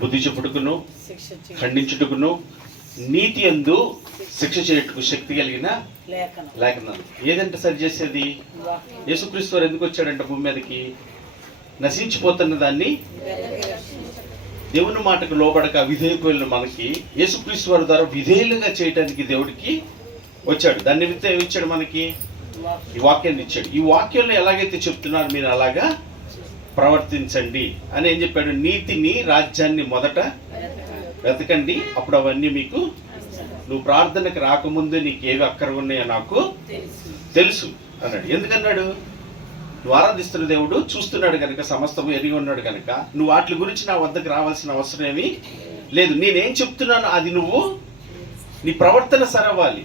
బుద్ధి చెప్పుటకును, ఖండించుటకును, నీతి యందు శిక్ష చేయుటకు శక్తి కలిగిన లేఖనం. ఏదంటే సరి చేసేది? యేసుక్రీస్తు వారు ఎందుకు వచ్చాడంట భూమి మీదకి? నశించిపోతున్న దాన్ని దేవుని మాటకు లోబడక విధేయకులను మనకి యేసుక్రీస్తు వారి ద్వారా విధేయులుగా చేయడానికి దేవుడికి వచ్చాడు. దాని నిమిత్తం ఏమి ఇచ్చాడు? మనకి ఈ వాక్యాన్ని ఇచ్చాడు. ఈ వాక్యంలో ఎలాగైతే చెప్తున్నారు మీరు అలాగా ప్రవర్తించండి అని ఏం చెప్పాడు? నీతిని, రాజ్యాన్ని మొదట వెతకండి, అప్పుడు అవన్నీ మీకు, నువ్వు ప్రార్థనకు రాకముందు నీకు ఏవి అక్కర ఉన్నాయో నాకు తెలుసు అన్నాడు. ఎందుకన్నాడు? నువ్వు ఆరాధిస్తున్న దేవుడు చూస్తున్నాడు కనుక, సమస్తము ఎరిగి ఉన్నాడు కనుక నువ్వు వాటి గురించి నా వద్దకు రావాల్సిన అవసరం ఏమీ లేదు. నేనేం చెప్తున్నాను అది నువ్వు, నీ ప్రవర్తన సరవ్వాలి.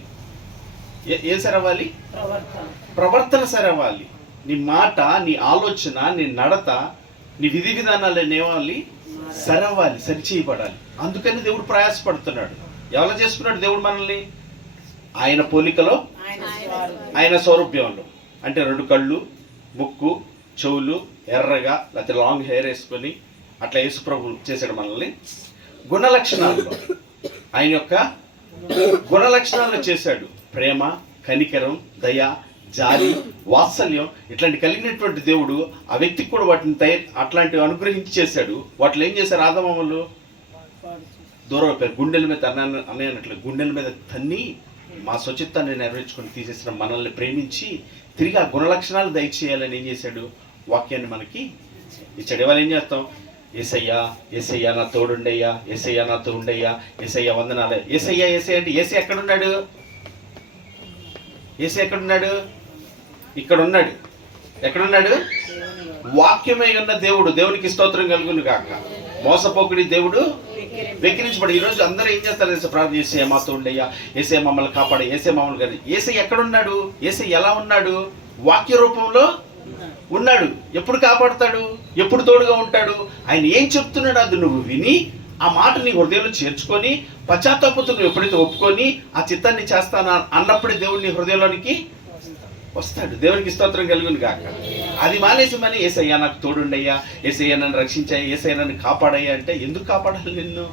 ఏం సరవ్వాలి? ప్రవర్తన సరవ్వాలి. నీ మాట, నీ ఆలోచన, నీ నడత, నీ విధి విధానాలు ఏమవ్వాలి? సరవ్వాలి, సరిచేయబడాలి. అందుకని దేవుడు ప్రయాసపడుతున్నాడు. ఎవరు చేసుకున్నాడు దేవుడు మనల్ని? ఆయన పోలికలో, ఆయన స్వరూప్యంలో. అంటే 2 కళ్ళు, ముక్కు, చెవులు, ఎర్రగా లేకపోతే లాంగ్ హెయిర్ వేసుకొని అట్లా యేసుప్రభు చేశాడు మనల్ని. గుణలక్షణాల్లో, ఆయన యొక్క గుణలక్షణాలు చేశాడు. ప్రేమ, కనికరం, దయ, జాలి, వాత్సల్యం ఇట్లాంటి కలిగినటువంటి దేవుడు ఆ వ్యక్తికి కూడా వాటిని అట్లాంటివి అనుగ్రహించి చేశాడు. వాటిలో ఏం చేశారు? ఆదమమ్మలు దూరం అయిపోయారు. గుండెల మీద అన్నట్లు గుండెల మీద తన్ని మా స్వచిత్తాన్ని నెరవేర్చుకొని తీసేసిన మనల్ని ప్రేమించి తిరిగి ఆ గుణలక్షణాలు దయచేయాలని ఏం చేశాడు? వాక్యాన్ని మనకి ఇచ్చాడు. ఇవాళ ఏం చేస్తాం? ఏసయ్యా, ఏసయ్యా నా తోడుండయ్యా, ఏసయ్యా నాతో ఉండయ్యా, ఏసయ్యా వందనాలే. ఏసయ్యా ఏసయ్య అంటే ఏసై ఎక్కడున్నాడు? ఏసై ఎక్కడున్నాడు? ఇక్కడ ఉన్నాడు. ఎక్కడున్నాడు? వాక్యమై ఉన్న దేవుడు. దేవునికి స్తోత్రం కలుగును గాక. మోసపోకుడి దేవుడు వెక్కిరించబడి. ఈరోజు అందరూ ఏం చేస్తారు? ప్రార్థన చేసే మాతో ఉండయ్యా, ఏసే మమ్మల్ని కాపాడే, ఏసే మమ్మల్ని కానీ. ఏసై ఎక్కడున్నాడు? ఏసై ఎలా ఉన్నాడు? వాక్య రూపంలో ఉన్నాడు. ఎప్పుడు కాపాడుతాడు? ఎప్పుడు తోడుగా ఉంటాడు? ఆయన ఏం చెప్తున్నాడు అది నువ్వు విని ఆ మాట నీ హృదయంలో చేర్చుకొని పశ్చాత్తాపంతో నువ్వు ఎప్పుడైతే ఒప్పుకొని ఆ చిత్తాన్ని చేస్తానా అన్నప్పుడే దేవుడు నీ హృదయంలోనికి వస్తాడు. దేవునికి స్తోత్రం కలుగును గాక. అది మానేసి మరి ఏసయ్యా నాకు తోడుండయ్యా, ఏసయ్యా నన్ను రక్షించాయి, ఏసయ్యా నన్ను కాపాడయ్యా అంటే ఎందుకు కాపాడాలి? నిన్ను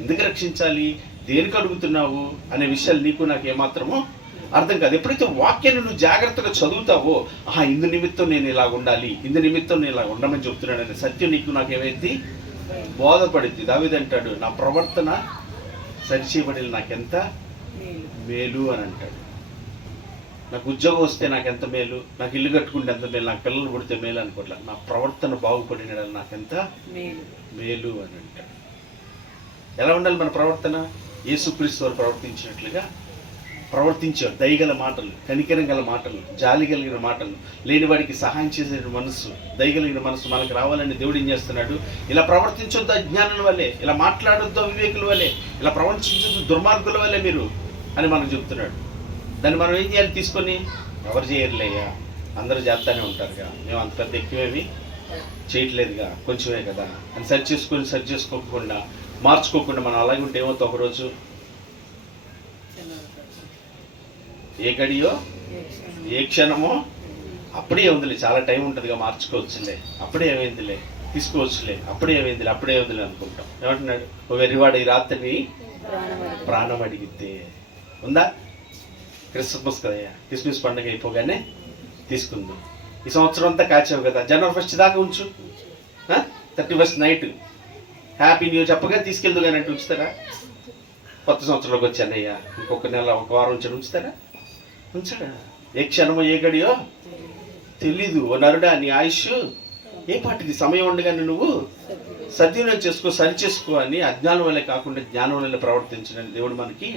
ఎందుకు రక్షించాలి? దేనికి అడుగుతున్నావు అనే విషయాలు నీకు నాకు ఏమాత్రమో అర్థం కాదు. ఎప్పుడైతే వాక్యాన్ని నువ్వు జాగ్రత్తగా చదువుతావో, ఇందు నిమిత్తం నేను ఇలా ఉండాలి, ఇందు నిమిత్తం నేను ఇలా ఉండమని చెప్తున్నాడనే సత్యం నీకు నాకు ఏమైంది? బోధపడింది. దావీదు అంటాడు, నా ప్రవర్తన సరిచేయబడి నాకెంత మేలు అని అంటాడు. నాకు ఉద్యోగం వస్తే నాకు ఎంత మేలు, నాకు ఇల్లు కట్టుకుంటే ఎంత మేలు, నాకు పిల్లలు పుడితే మేలు అనుకోవట్లేదు, నా ప్రవర్తన బాగుపడిన నాకెంత మేలు అని అంటాడు. ఎలా ఉండాలి మన ప్రవర్తన? యేసుక్రీస్తు వారు ప్రవర్తించినట్లుగా ప్రవర్తించారు. దయగల మాటలు, కనికరం గల మాటలు, జాలి కలిగిన మాటలు, లేనివాడికి సహాయం చేసే మనస్సు, దయగలిగిన మనస్సు మనకు రావాలని దేవుడు ఏం చేస్తున్నాడు? ఇలా ప్రవర్తించొద్దు అజ్ఞానుల వల్లే, ఇలా మాట్లాడొద్దు అవివేకుల వల్లే, ఇలా ప్రవర్తించొద్దు దుర్మార్గుల వల్లే మీరు అని మనకు చెప్తున్నాడు. దాన్ని మనం ఏం చేయాలి? తీసుకొని ఎవరు చేయర్లేయా, అందరూ చేస్తానే ఉంటారుగా, మేము అంత పెద్ద ఎక్కువేమి చేయట్లేదుగా, కొంచెమే కదా అని సరి చేసుకోకుండా మార్చుకోకుండా మనం అలాగే ఉంటే ఏమవుతాం? ఒకరోజు ఏ గడియో ఏ క్షణమో అప్పుడే ఉందిలే, చాలా టైం ఉంటుందిగా, మార్చుకోవచ్చులే, అప్పుడే ఏమైందిలే, తీసుకోవచ్చులే, అప్పుడే ఏమైందిలే, అప్పుడే ఏమైందిలే అనుకుంటాం. ఏమంటున్నాడు? ఓ వెర్రివాడు ఈ రాత్రిని ప్రాణం అడిగితే ఉందా? క్రిస్మస్ కదయ్యా, క్రిస్మస్ పండుగ అయిపోగానే తీసుకుందాం. ఈ సంవత్సరం అంతా కాచావు కదా, జనవరి 1 దాకా ఉంచు, 31 నైట్ హ్యాపీ న్యూ చెప్పగా తీసుకెళ్దు కానీ అంటే ఉంచుతారా? కొత్త సంవత్సరంలోకి వచ్చానయ్యా, ఇంకొక నెల, ఒక వారం ఉంచుతారా? ఉంచాడా? ఏ క్షణమో ఏ గడియో తెలీదు. ఓ నరుడా, నీ ఆయుష్ ఏ పాటిది? సమయం ఉండగానే నువ్వు సద్వినియోగం చేసుకో, సరి చేసుకో అని అజ్ఞానం వల్లే కాకుండా జ్ఞానం వల్ల ప్రవర్తించడానికి దేవుడు మనకి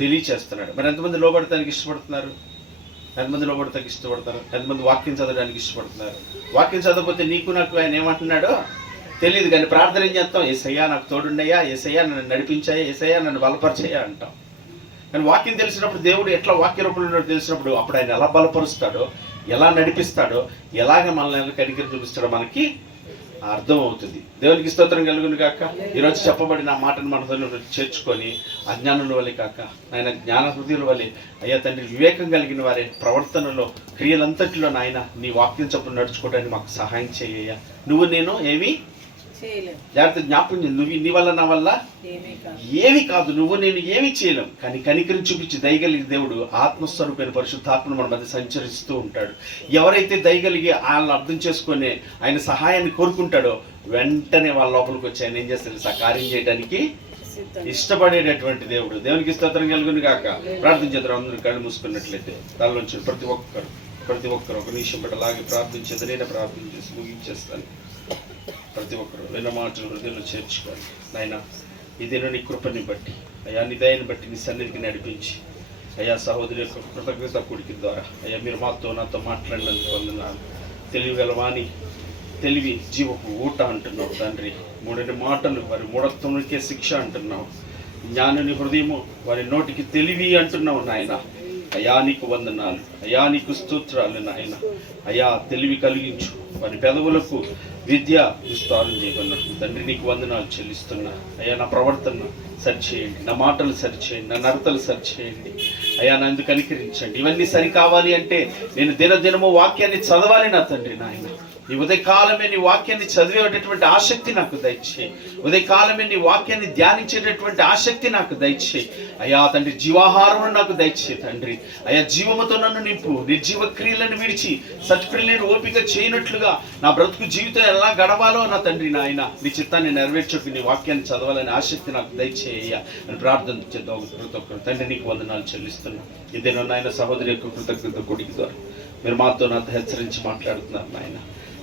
తెలియచేస్తున్నాడు. మరి ఎంతమంది లోబడటానికి ఇష్టపడుతున్నారు? ఎంతమంది లోబడటానికి ఇష్టపడతారు? ఎంతమంది వాక్యం చదవడానికి ఇష్టపడుతున్నారు? వాక్యం చదవకపోతే నీకు నాకు ఆయన ఏమంటున్నాడో తెలియదు కానీ ప్రార్థన ఏం చేస్తాం? ఏసయ్యా నాకు తోడుండయ్యా, ఏసయ్యా నన్ను నడిపించాయా, ఏసయ్యా నన్ను బలపరిచాయా అంటాం. కానీ వాక్యం తెలిసినప్పుడు, దేవుడు ఎట్లా వాక్య రూపంలో తెలిసినప్పుడు అప్పుడు ఆయన ఎలా బలపరుస్తాడో, ఎలా నడిపిస్తాడో, ఎలాగ మనల్ని కనికరి చూపిస్తాడో మనకి అర్థం అవుతుంది. దేవునికి స్తోత్రం కలుగును కాక. ఈరోజు చెప్పబడిన మాటను మనతో చేర్చుకొని అజ్ఞానుల వల్లే కాక ఆయన జ్ఞాన హృదయుల వల్లే, అయ్యా తండ్రి వివేకం కలిగిన వారే ప్రవర్తనలో, క్రియలంతటిలో నాయన నీ వాక్యం చొప్పున నడుచుకోవడానికి మాకు సహాయం చేయ్యా. నువ్వు నేను ఏమీ జాగ్రత్త జ్ఞాపకం చేయండి. నువ్వు నీ వల్ల నా వల్ల ఏమి కాదు, నువ్వు నేను ఏమి చేయలేం. కానీ కనికరించి చూపించి దయగలిగే దేవుడు ఆత్మస్వరూపైన పరిశుద్ధాత్మను మన మధ్య సంచరిస్తూ ఉంటాడు. ఎవరైతే దయగలిగి వాళ్ళని అర్థం చేసుకొని ఆయన సహాయాన్ని కోరుకుంటాడో వెంటనే వాళ్ళ లోపలికి వచ్చి ఆయన ఏం చేస్తారు, ఆ కార్యం చేయడానికి ఇష్టపడేటటువంటి దేవుడు. దేవునికి స్తోత్రం కలుగును గాక. ప్రార్థన చేద్దాం. అందరూ కళ్ళు మూసుకున్నట్లయితే తలలోంచి ప్రతి ఒక్కరు ఒక నిమిషం బట్టి అలాగే ప్రార్థించేది. నేను ప్రార్థన చేసి ముగించేస్తాను. ప్రతి ఒక్కరు విన్న మాటలు హృదయంలో చేర్చుకోండి. నాయన ఈ దిన నీ కృపని బట్టి అయ్యా, నీ దయని బట్టి నీ సన్నిధికి నడిపించి అయ్యా, సహోదరి యొక్క కృతజ్ఞత కూడికి ద్వారా అయ్యా మీరు నాతో మాట్లాడినందుకు వందనాలు. తెలివిగలవాని తెలివి జీవపు ఊట అంటున్నావు తండ్రి. మూడని మాటలు వారి మూఢత్వంకే శిక్ష అంటున్నావు. జ్ఞానుని హృదయము వారి నోటికి తెలివి అంటున్నావు నాయన. అయా నీకు వందనాలు, అయా నీకు స్తోత్రాలు నాయన. అయా తెలివి కలిగించు, వారి పెదవులకు విద్య విస్తారం చేయమన్నాడు తండ్రి. నీకు వందనాలు చెల్లిస్తున్నా. అయ్యా నా ప్రవర్తన సరిచేయండి, నా మాటలు సరిచేయండి, నా నడతలు సరిచేయండి. అయ్యా నా ఎందుకు కనికరించండి. ఇవన్నీ సరి కావాలి అంటే నేను దినదినము వాక్యాన్ని చదవాలి నా తండ్రి నాయన. ఈ ఉదయకాలమే నీ వాక్యాన్ని చదివేటటువంటి ఆసక్తి నాకు దయచేయి. ఉదయకాలమే నీ వాక్యాన్ని ధ్యానించేటటువంటి ఆసక్తి నాకు దయచేయి. అయ్యా తండ్రి జీవాహారం నాకు దయచేయి తండ్రి. అయ్యా జీవముతో నన్ను నింపు. నిర్జీవ క్రియలను విడిచి సత్క్రియలను ఓపిక చేయనట్లుగా నా బ్రతుకు జీవితం ఎలా గడవాలో నా తండ్రి నాయన నీ చిత్తాన్ని నెరవేర్చుకు నీ వాక్యాన్ని చదవాలని ఆసక్తి నాకు దయచేయ్యా అని ప్రార్థన చేద్దాం. తండ్రి నీకు వందనాలు చెల్లిస్తున్నాను. ఇదేనో నాయన సహోదరి యొక్క కృతజ్ఞత కొడుకు ద్వారా మీరు మాతో నాతో హెచ్చరించి మాట్లాడుతున్నారు నాయన.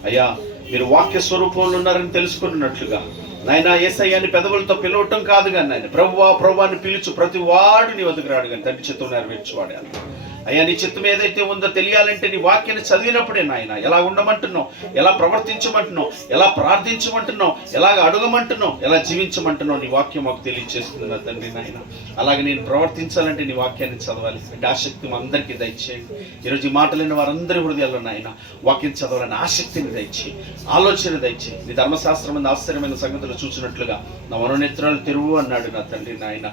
అయ్యా మీరు వాక్య స్వరూపంలో ఉన్నారని తెలుసుకున్నట్లుగా నాయన యేసయ్యాని పెదవులతో పిలవటం కాదు కానీ నాయన ప్రభువాన్ని పిలుచు ప్రతి వాడు నీ వద్దకు రాడు కానీ తండ్రి చిత్తం నెరవేర్చువాడే అన్న. అయ్యా నీ చిత్తం ఏదైతే ఉందో తెలియాలంటే నీ వాక్యాన్ని చదివినప్పుడే నాయన ఎలా ఉండమంటున్నావు, ఎలా ప్రవర్తించమంటున్నావు, ఎలా ప్రార్థించమంటున్నావు, ఎలాగ అడగమంటున్నావు, ఎలా జీవించమంటున్నావు నీ వాక్యం మాకు తెలియజేస్తుంది నా తండ్రి నాయన. అలాగే నేను ప్రవర్తించాలంటే నీ వాక్యాన్ని చదవాలి. ఆసక్తి అందరికీ దయచేయండి. ఈరోజు ఈ మాటలైన వారందరి హృదయాల్లో నాయన వాక్యం చదవాలని ఆసక్తిని దయచేయి, ఆలోచన దయచేయి. నీ ధర్మశాస్త్రం మీద ఆశ్చర్యమైన సంగతులు చూసినట్లుగా నా మనోనేత్రాలు తెరువు అన్నాడు నా తండ్రి నాయన.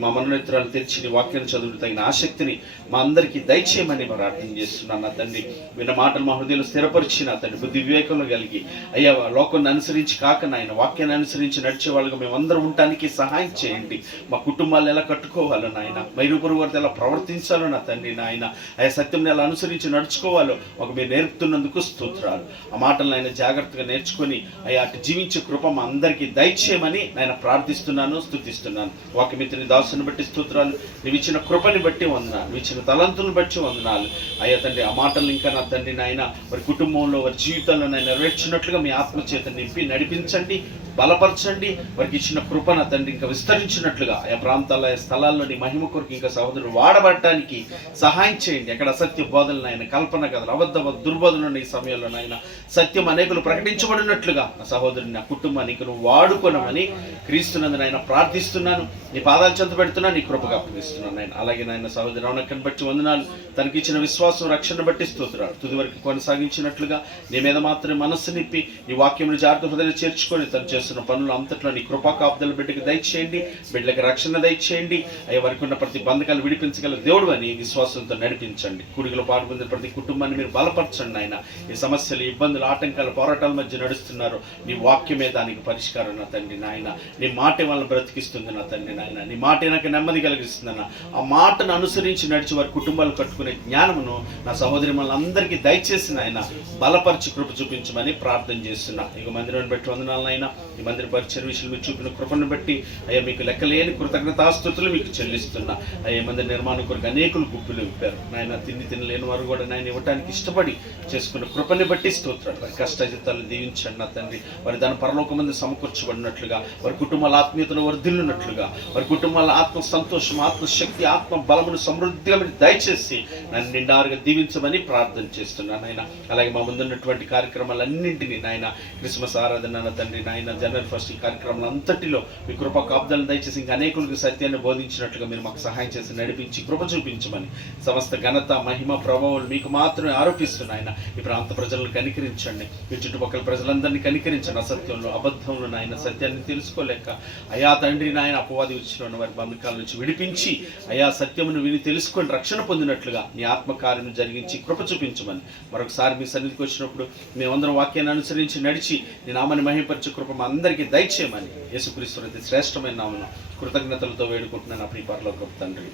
మా మనోనేత్రాలు తెరిచి నీ వాక్యాన్ని చదువుకు తగిన ఆసక్తిని మా అందరికీ దయచేయమని ప్రార్థన చేస్తున్నాను నా తండ్రి. విన్న మాటలు మా హృదయంలో స్థిరపరిచి నా తండ్రి బుద్ధి వివేకంలో కలిగి అయ్యా లోకాన్ని అనుసరించి కాక నాయన వాక్యాన్ని అనుసరించి నడిచే వాళ్ళగా మేమందరం ఉండటానికి సహాయం చేయండి. మా కుటుంబాలు ఎలా కట్టుకోవాలో నాయన, మైరుపురు వారితో ఎలా ప్రవర్తించాలో నా తండ్రి నాయన, అయ్యా సత్యంని ఎలా అనుసరించి నడుచుకోవాలో ఒక మీరు నేర్పుతున్నందుకు స్తోత్రాలు. ఆ మాటలను ఆయన జాగ్రత్తగా నేర్చుకొని అయ్యా అటు జీవించే కృప మా అందరికీ దయచేయమని నేను ప్రార్థిస్తున్నాను, స్తుతిస్తున్నాను. వాక్యమిత్రుని దాసుని బట్టి స్తోత్రాలు. నువ్వు ఇచ్చిన కృపని బట్టి వందనాలు, నువ్వు ఇచ్చిన తలంతులను బట్టి వందనాలు అయ్యా తండ్రి. ఆ మాటలు ఇంకా నా తండ్రి నాయన వారి కుటుంబంలో వారి జీవితంలో నేను నెరవేర్చినట్లుగా మీ ఆత్మచేత నింపి నడిపించండి, బలపరచండి. వారికి ఇచ్చిన కృప నా తండ్రి ఇంకా విస్తరించినట్లుగా ఆయా ప్రాంతాల స్థలాల్లోని మహిమ కొరకు ఇంకా సహోదరులు వాడబడటానికి సహాయం చేయండి. ఎక్కడ అసత్య బోధనలు నాయన, కల్పన కథలు, అబద్ధ దుర్బోధనలు ఈ సమయంలో నాయన సత్యం అనేకులు ప్రకటించబడినట్లుగా నా సహోదరుని నా కుటుంబానికి నువ్వు వాడుకోనమని క్రీస్తునందు నాయన ప్రార్థిస్తున్నాను. నీ పాదాలు చెంత పెడుతున్నా, నీ కృపగా అప్పగిస్తున్నాను నాయన. అలాగే నాయన సహోదరు రౌనక్కని బట్టి వందనాలు. తనకిచ్చిన విశ్వాసం రక్షణ బట్టి స్తోత్రాలు. తుది వరకు కొనసాగించినట్లుగా నీ మీద మాత్రమే మనస్సు నిప్పి నీ వాక్యమును జాగ్రత్త హృదయం చేర్చుకొని తను చేస్తున్న పనులు అంతట్లో నీ కృపా కాపుదల బిడ్డకి దయచేయండి, బిడ్డలకి రక్షణ దయచేయండి. అయ్యా వారికి ఉన్న ప్రతి బంధకాలు విడిపించగల దేవుడు అని విశ్వాసంతో నడిపించండి. కూడికలో పాల్గొందే ప్రతి కుటుంబాన్ని మీరు బలపరచండి ఆయన. ఈ సమస్యలు, ఇబ్బందులు, ఆటంకాలు, పోరాటాల మధ్య నడుస్తున్నారు. నీ వాక్యమే దానికి పరిష్కారం నా తండ్రి నాయన. నీ మాటే వాళ్ళని బ్రతికిస్తుంది నా తండ్రి నాయన. నీ మాటే నాకు నెమ్మది కలిగిస్తుందన్న. ఆ మాటను అనుసరించి నడిచి వారి కుటుంబాలు కట్టుకునే జ్ఞానమును నా సహోదరి మనందరికీ దయచేసి నాయన బలపరిచి కృప చూపించమని ప్రార్థన చేస్తున్నా. ఇక మందిరాన్ని బట్టి వందనాలు నాయన. ఈ మందిర పరిచయ విషయంలో మీరు చూపిన కృపను బట్టి అయ్యా మీకు లెక్కలేని కృతజ్ఞతాస్తుతులు మీకు చెల్లిస్తున్నా. అయ్యా మందిర నిర్మాణం కొరకు అనేకులు గుప్పులు విప్పారు నాయన. తినలేని వారు కూడా నాయన ఇవ్వడానికి ఇష్టపడి చేసుకున్న కృపని బట్టి స్తోత్రాలు. వారి కష్టజితాలు దీవించండి నా తండ్రి. వారి దాని పరలోక మంది సమకూర్చబడినట్లుగా, వారి కుటుంబాల ఆత్మీయతలు వర్ధిల్లున్నట్లుగా, వారి కుటుంబాల ఆత్మ సంతోషం, ఆత్మశక్తి, ఆత్మ బలమును సమృద్ధిగా మీరు దయచేసి నన్ను నిండారుగా దీవించమని ప్రార్థన చేస్తున్నాను నాయన. అలాగే మా ముందున్నటువంటి కార్యక్రమాలన్నింటినీ నాయన, క్రిస్మస్ ఆరాధన నా తండ్రి నాయన, జనవరి 1 ఈ కార్యక్రమాలంతటిలో మీ కృప కాపుదలను దయచేసి ఇంకా అనేకులకు సత్యాన్ని బోధించినట్లుగా మీరు మాకు సహాయం చేసి నడిపించి కృప చూపించమని సమస్త ఘనత, మహిమ, ప్రభావాలు మీకు మాత్రమే ఆరోపిస్తున్నాయన. ఈ ప్రాంత ప్రజలను కనికరించండి. మీ చుట్టుపక్కల ప్రజలందరినీ కనికరించండి. అసత్యంలో, అబద్ధంలో నాయన సత్యాన్ని తెలుసుకోలేక అయా తండ్రి నాయన అపవాది ఉచ్చులో ఉన్న వారి బంధకాల నుంచి విడిపించి అయా సత్యమును విని తెలుసుకొని రక్షణ పొందినట్లుగా నీ ఆత్మకార్యం జరిగించి కృప చూపించమని మరొకసారి మీ సన్నిధికి వచ్చినప్పుడు మేమందరం వాక్యాన్ని అనుసరించి నడిచి నీ నామాన్ని మహిమపరిచే కృప మా అందరికీ దయచేయమని యేసుక్రీస్తు అతి శ్రేష్టమైన నామమున కృతజ్ఞతలతో వేడుకుంటున్నాను అప్పుడు పరలోకపు తండ్రి.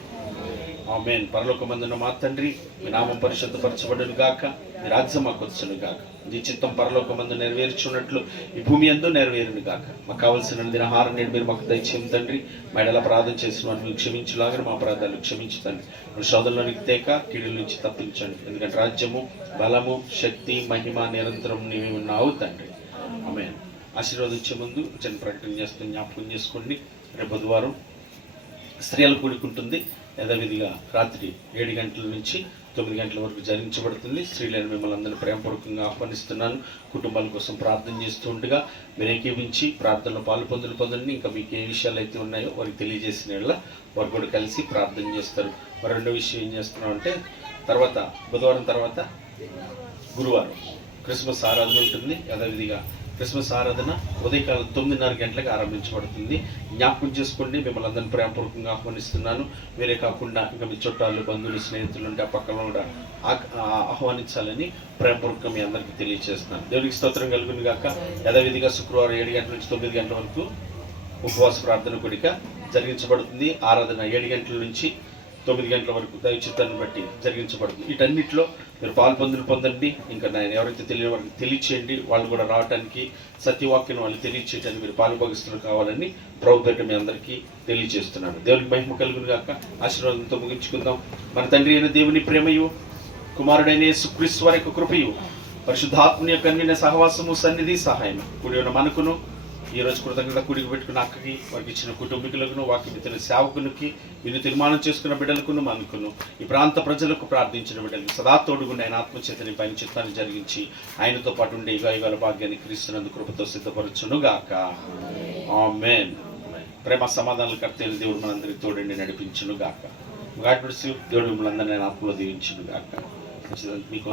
ఆమేన్. పరలోకమందున్న మా తండ్రి, మీ నామం పరిశుద్ధపరచబడును గాక, మీ రాజ్యం మాకు వచ్చును గాక, నీ చిత్తం పరలోకమందు నెరవేర్చున్నట్లు ఈ భూమి యందు నెరవేరును గాక. మాకు కావలసిన దినహారం నేడు మీరు మాకు దయచేయం తండ్రి. మా ఎడల అపరాధం చేసిన వారిని మీరు క్షమించులాగా మా అపరాధాలు క్షమించు తండ్రి. మీరు శోధనలోనికి తేక కీడుల నుంచి తప్పించండి. ఎందుకంటే రాజ్యము, బలము, శక్తి, మహిమ నిరంతరం నీవే ఉన్నావు తండ్రి. ఆమేన్. ఆశీర్వదించే ముందు చిన్న ప్రకటన చేస్తూ జ్ఞాపకం చేసుకోండి. రేపు బుధవారం స్త్రీల కూడుకుంటుంది. యథావిధిగా రాత్రి 7 గంటల నుంచి 9 గంటల వరకు జరిగించబడుతుంది. స్త్రీలను మిమ్మల్ని అందరినీ ప్రేమపూర్వకంగా ఆహ్వానిస్తున్నాను. కుటుంబాల కోసం ప్రార్థన చేస్తూ ఉండగా మీరు ఏకీభించి ప్రార్థనలో పొందండి. ఇంకా మీకు ఏ విషయాలు అయితే ఉన్నాయో వారికి తెలియజేసిన వారు కూడా కలిసి ప్రార్థన చేస్తారు. మరి రెండో విషయం ఏం చేస్తున్నాం అంటే, తర్వాత బుధవారం తర్వాత గురువారం క్రిస్మస్ ఆరాధన ఉంటుంది. యథావిధిగా క్రిస్మస్ ఆరాధన ఉదయకాలం 9:30 గంటలకు ఆరంభించబడుతుంది. జ్ఞాపకం చేసుకోండి. మిమ్మల్ని అందరినీ ప్రేమపూర్వకంగా ఆహ్వానిస్తున్నాను. మీరే కాకుండా ఇంకా మీ చుట్టాలు, బంధువులు, స్నేహితులు ఉంటే ఆ పక్కన కూడా ఆహ్వానించాలని ప్రేమపూర్వకంగా మీ అందరికీ తెలియజేస్తున్నాను. దేవునికి స్తోత్రం కలుగును గాక. యథావిధిగా శుక్రవారం 7 గంటల నుంచి 9 గంటల వరకు ఉపవాస ప్రార్థన కూడిక జరిగించబడుతుంది. ఆరాధన 7 గంటల నుంచి 9 గంటల వరకు దైవ చిత్తాన్ని బట్టి జరిగించబడుతుంది. వీటన్నిటిలో మీరు పొందండి. ఇంకా నేను ఎవరైతే తెలియని వారికి తెలియచేయండి. వాళ్ళు కూడా రావడానికి, సత్యవాక్యం వాళ్ళు తెలియచేయడానికి మీరు పాలుభాగస్తులు కావాలని ప్రభు పేరిట మీ అందరికీ తెలియజేస్తున్నాను. దేవునికి మహిమ కలుగును గాక. ఆశీర్వాదంతో ముగించుకుందాం. మన తండ్రి అయిన దేవుని ప్రేమయు, కుమారుడైన యేసుక్రీస్తు వారి యొక్క కృపయు, పరిశుద్ధాత్మని యొక్క అన్యోన్య సహవాసము, సన్నిధి, సహాయం కూడి ఉన్న మనకును, ఈరోజు కృతజ్ఞత కూడికి పెట్టుకున్న అక్కకి, వారికి ఇచ్చిన కుటుంబీకులకును, వాక్యం ఇచ్చిన సేవకునికి, వీళ్ళు తీర్మానం చేసుకున్న బిడ్డలకును, మనకును, ఈ ప్రాంత ప్రజలకు ప్రార్థించిన బిడ్డలకు సదా తోడుగుండి ఆయన ఆత్మచేతని పైన చిత్తాన్ని జరిగించి ఆయనతో పాటు ఉండే యుగాల భాగ్యాన్ని క్రీస్తునందు కృపతో సిద్ధపరచును గాక. ఆమేన్. ప్రేమ సమాధానాలు కర్తైన దేవుడు మనందరికీ తోడండి నడిపించును గాక. God bless you. దేవుడు మిమ్మల్ని అందరినీ ఆత్మలో దీవించును గాక. మీకు